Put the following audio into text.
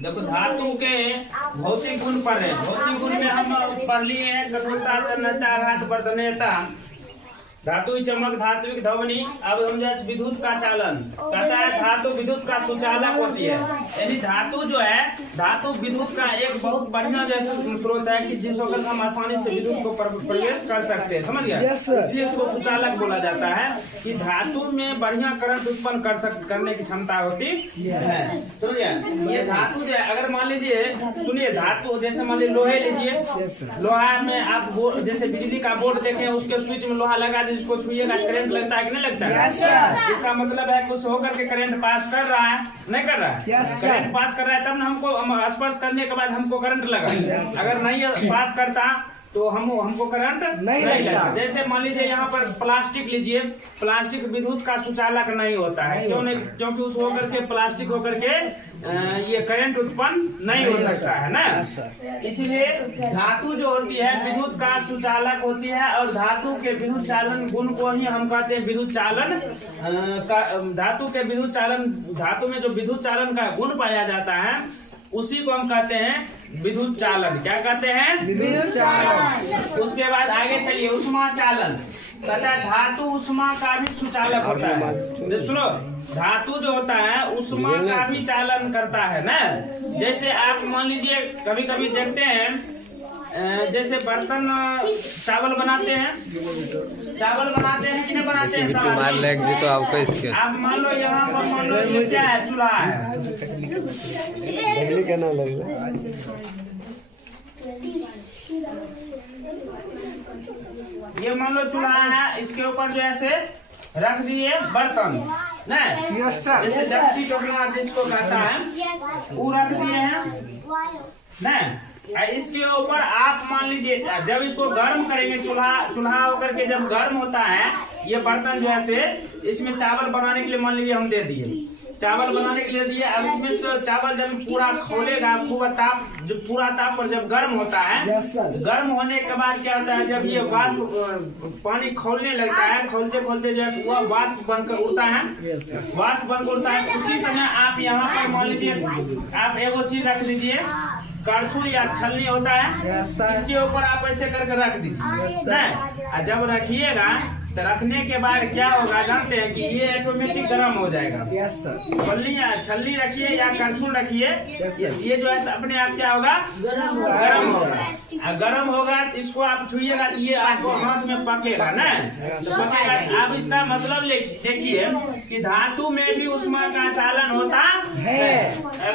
देखो धातु के भौतिक गुण पढ़ रहे हैं। भौतिक गुण में हम पढ़ लिए हैं कठोरता, तन्यता, आघात, वर्तनीयता, धातु चमक, धात्विक ध्वनि। अब हम जैसे विद्युत का चालन कहता है, धातु विद्युत का सुचालक होती है। यानी धातु जो है, धातु विद्युत का एक बहुत बढ़िया जैसे स्रोत है कि जिस वक्त हम आसानी से विद्युत को प्रवेश कर सकते हैं, समझ गया? इसलिए उसको सुचालक बोला जाता है कि धातु में बढ़िया करंट उत्पन्न करने की क्षमता होती है, समझ गया? ये धातु जो है, अगर मान लीजिए, सुनिए, धातु जैसे मान लीजिए लोहे लीजिए, लोहा में आप जैसे बिजली का बोर्ड देखें, उसके स्विच में लोहा लगा, जिसको छुइएगा करंट लगता है कि नहीं लगता है? इसका मतलब है कुछ होकर के करंट पास कर रहा है, नहीं कर रहा है? करंट पास कर रहा है तब ना हमको स्पर्श करने के बाद हमको करंट लगा। अगर नहीं पास करता तो हमको करंट नहीं लगता। जैसे मान लीजिए यहाँ पर प्लास्टिक लीजिए, प्लास्टिक विद्युत का सुचालक नहीं होता है, क्यों नहीं? क्योंकि उस होकर के प्लास्टिक होकर के ये करंट उत्पन्न नहीं हो सकता है ना। इसलिए धातु जो होती है विद्युत का सुचालक होती है, और धातु के विद्युत चालन गुण को ही हम कहते हैं विद्युत चालन धातु के विद्युत चालन, धातु में जो विद्युत चालन का गुण पाया जाता है उसी को हम कहते हैं विद्युत चालन। क्या कहते हैं? विद्युत चालन। उसके बाद आगे चलिए, उष्मा चालन कहता है धातु उष्मा का भी सुचालक होता है। सुनो, धातु जो होता है उष्मा का भी चालन करता है ना। जैसे आप मान लीजिए कभी कभी देखते हैं, जैसे बर्तन चावल बनाते हैं कि नहीं बनाते हैं? मार लेंगे तो आपको इसके आप मान लो यहाँ पर मान लो ये क्या है, चूल्हा है, क्या ना लग ये मान लो चूल्हा है, इसके ऊपर जैसे रख दिए बर्तन ना, जैसे डेक्ची टोकरा जिसको कहता है, वो रख दिए हैं ना। इसके ऊपर आप मान लीजिए जब इसको गर्म करेंगे, चूल्हा होकर के जब गर्म होता है, ये बर्तन जो है से इसमें चावल बनाने के लिए मान लीजिए हम दे दिए, चावल बनाने के लिए दिए। अब इसमें तो चावल जब पूरा खोलेगा, पूरा ताप पर जब गर्म होता है, गर्म होने के बाद क्या होता है, जब ये वाष्प पानी खोलने लगता है, खोलते खोलते जो है वह वाष्प बनकर उड़ता है, वाष्प बनकर उड़ता है। उसी समय आप यहाँ पर मान लीजिए आप एगो चीज रख दीजिए, करछुल या छलनी होता है, इसके ऊपर आप ऐसे करके रख दीजिए। जब रखिएगा तो रखने के बाद क्या होगा जानते हैं कि ये ऑटोमेटिक गर्म हो जाएगा। छलनी रखिए या करछुल रखिए, ये जो है अपने आप क्या होगा, गर्म होगा। गर्म होगा इसको आप छुइएगा तो ये आपको हाथ में पकेगा ना, तो पकेगा। आप इसका मतलब देखिए कि धातु में भी उष्मा का चालन होता है।